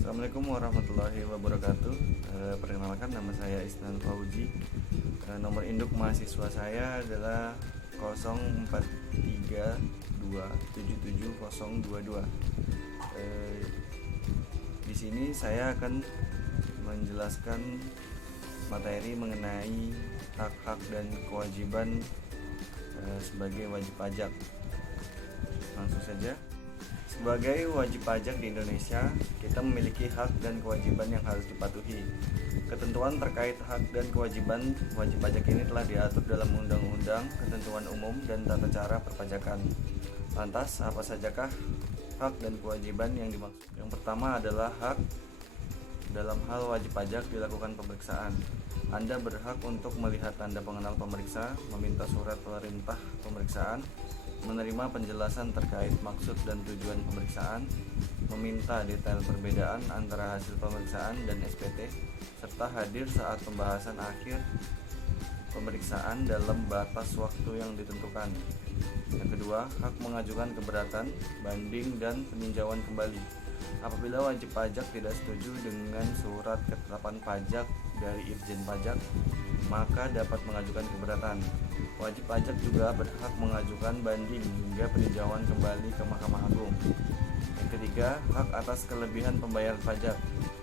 Assalamualaikum warahmatullahi wabarakatuh. Perkenalkan, nama saya Isnan Fauji. Nomor induk mahasiswa saya adalah 0432777022. Di sini saya akan menjelaskan materi mengenai hak-hak dan kewajiban sebagai wajib pajak. Langsung saja. Sebagai wajib pajak di Indonesia, kita memiliki hak dan kewajiban yang harus dipatuhi. Ketentuan terkait hak dan kewajiban wajib pajak ini telah diatur dalam Undang-Undang Ketentuan Umum dan Tata Cara Perpajakan. Lantas, apa sajakah hak dan kewajiban yang dimaksud? Yang pertama adalah hak dalam hal wajib pajak dilakukan pemeriksaan. Anda berhak untuk melihat tanda pengenal pemeriksa, meminta surat perintah pemeriksaan, menerima penjelasan terkait maksud dan tujuan pemeriksaan, meminta detail perbedaan antara hasil pemeriksaan dan SPT, serta hadir saat pembahasan akhir pemeriksaan dalam batas waktu yang ditentukan. Yang kedua, hak mengajukan keberatan, banding, dan peninjauan kembali. Apabila wajib pajak tidak setuju dengan surat ketetapan pajak dari Itjen Pajak, maka dapat mengajukan keberatan. Wajib pajak juga berhak mengajukan banding hingga peninjauan kembali ke Mahkamah Agung. Yang ketiga, hak atas kelebihan pembayaran pajak.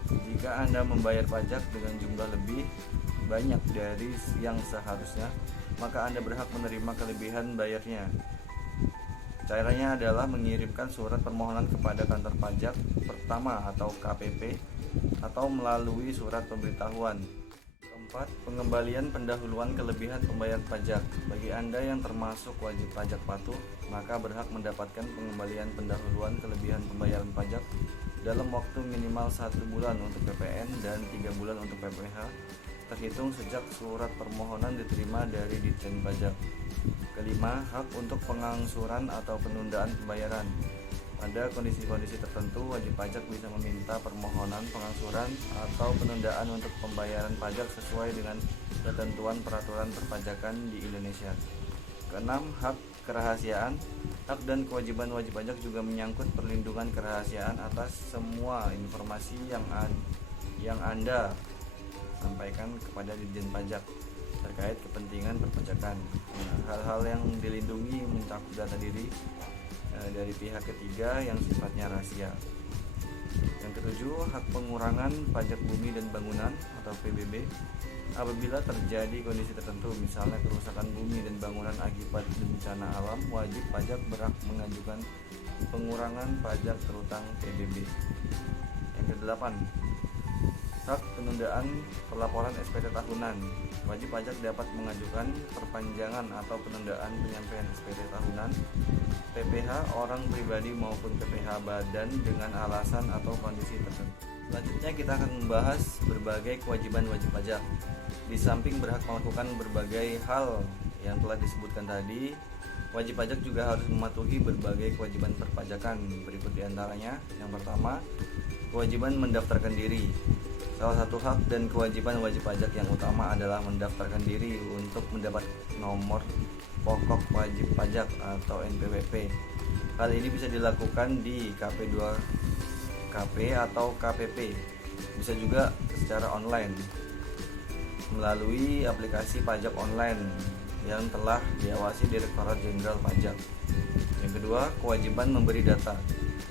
Jika Anda membayar pajak dengan jumlah lebih banyak dari yang seharusnya, maka Anda berhak menerima kelebihan bayarnya. Caranya adalah mengirimkan surat permohonan kepada kantor pajak pertama atau KPP atau melalui surat pemberitahuan. Keempat, pengembalian pendahuluan kelebihan pembayar pajak. Bagi Anda yang termasuk wajib pajak patuh, maka berhak mendapatkan pengembalian pendahuluan kelebihan pembayaran pajak dalam waktu minimal 1 bulan untuk PPN dan 3 bulan untuk PPH, terhitung sejak surat permohonan diterima dari Ditjen Pajak. Kelima, hak untuk pengangsuran atau penundaan pembayaran. Pada kondisi-kondisi tertentu, wajib pajak bisa meminta permohonan pengangsuran atau penundaan untuk pembayaran pajak sesuai dengan ketentuan peraturan perpajakan di Indonesia. Keenam, hak kerahasiaan. Hak dan kewajiban wajib pajak juga menyangkut perlindungan kerahasiaan atas semua informasi yang Anda sampaikan kepada Ditjen Pajak terkait kepentingan perpajakan. Hal-hal yang dilindungi mencakup data diri dari pihak ketiga yang sifatnya rahasia. Yang ketujuh, hak pengurangan pajak bumi dan bangunan atau PBB. Apabila terjadi kondisi tertentu, misalnya kerusakan bumi dan bangunan akibat bencana alam, wajib pajak berhak mengajukan pengurangan pajak terutang PBB. Yang kedelapan, hak penundaan pelaporan SPT tahunan. Wajib pajak dapat mengajukan perpanjangan atau penundaan penyampaian SPT tahunan, PPH orang pribadi maupun PPH badan dengan alasan atau kondisi tertentu. Selanjutnya kita akan membahas berbagai kewajiban wajib pajak. Di samping berhak melakukan berbagai hal yang telah disebutkan tadi, wajib pajak juga harus mematuhi berbagai kewajiban perpajakan. Berikut diantaranya. Yang pertama, kewajiban mendaftarkan diri. Salah satu hak dan kewajiban wajib pajak yang utama adalah mendaftarkan diri untuk mendapat nomor pokok wajib pajak atau NPWP. Hal ini bisa dilakukan di KP2KP atau KPP. Bisa juga secara online melalui aplikasi pajak online yang telah diawasi Direktorat Jenderal Pajak. Yang kedua, kewajiban memberi data.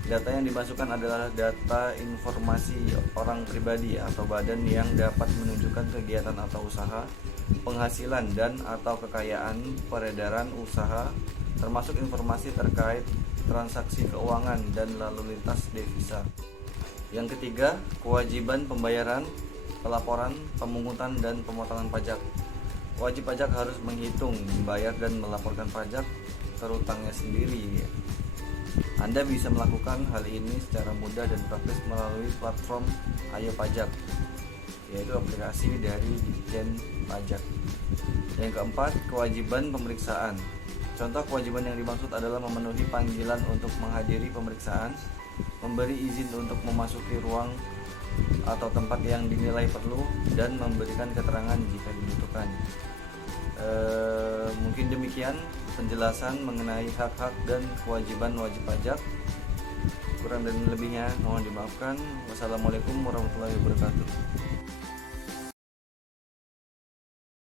Data yang dimasukkan adalah data informasi orang pribadi atau badan yang dapat menunjukkan kegiatan atau usaha, penghasilan dan atau kekayaan, peredaran usaha, termasuk informasi terkait transaksi keuangan dan lalu lintas devisa. Yang ketiga, kewajiban pembayaran, pelaporan, pemungutan dan pemotongan pajak. Wajib pajak harus menghitung, membayar dan melaporkan pajak terutangnya sendiri. Anda bisa melakukan hal ini secara mudah dan praktis melalui platform Ayo Pajak, yaitu aplikasi dari Ditjen Pajak. Yang keempat, kewajiban pemeriksaan. Contoh kewajiban yang dimaksud adalah memenuhi panggilan untuk menghadiri pemeriksaan, memberi izin untuk memasuki ruang atau tempat yang dinilai perlu, dan memberikan keterangan jika dibutuhkan. Mungkin demikian penjelasan mengenai hak-hak dan kewajiban wajib pajak. Kurang dan lebihnya mohon dimaafkan. Wassalamualaikum warahmatullahi wabarakatuh.